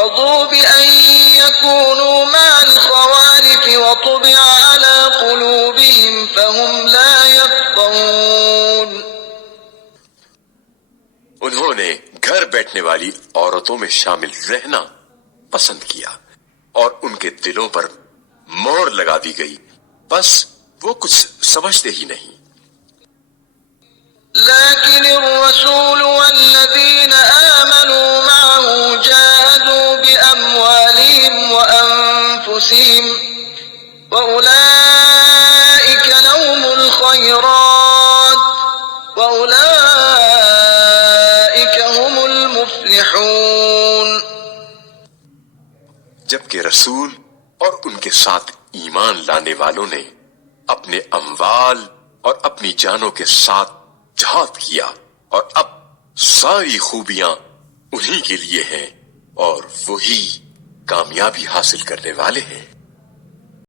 رضوا بأن يكونوا مع الخوالف وطبع على قلوبهم فهم لا يفقهون. انہوں نے گھر بیٹھنے والی عورتوں میں شامل رہنا پسند کیا اور ان کے دلوں پر مہر لگا دی گئی، بس وہ کچھ سمجھتے ہی نہیں. لكن الرسول والذين آمنوا معه جاهدوا بأموالهم وأنفسهم وأولئك لهم الخيرات وأولئك هم المفلحون. جبکہ رسول اور ان کے ساتھ ایمان لانے والوں نے اپنے اموال اور اپنی جانوں کے ساتھ جہاد کیا، اور اب ساری خوبیاں انہی کے لیے ہیں اور وہی کامیابی حاصل کرنے والے ہیں.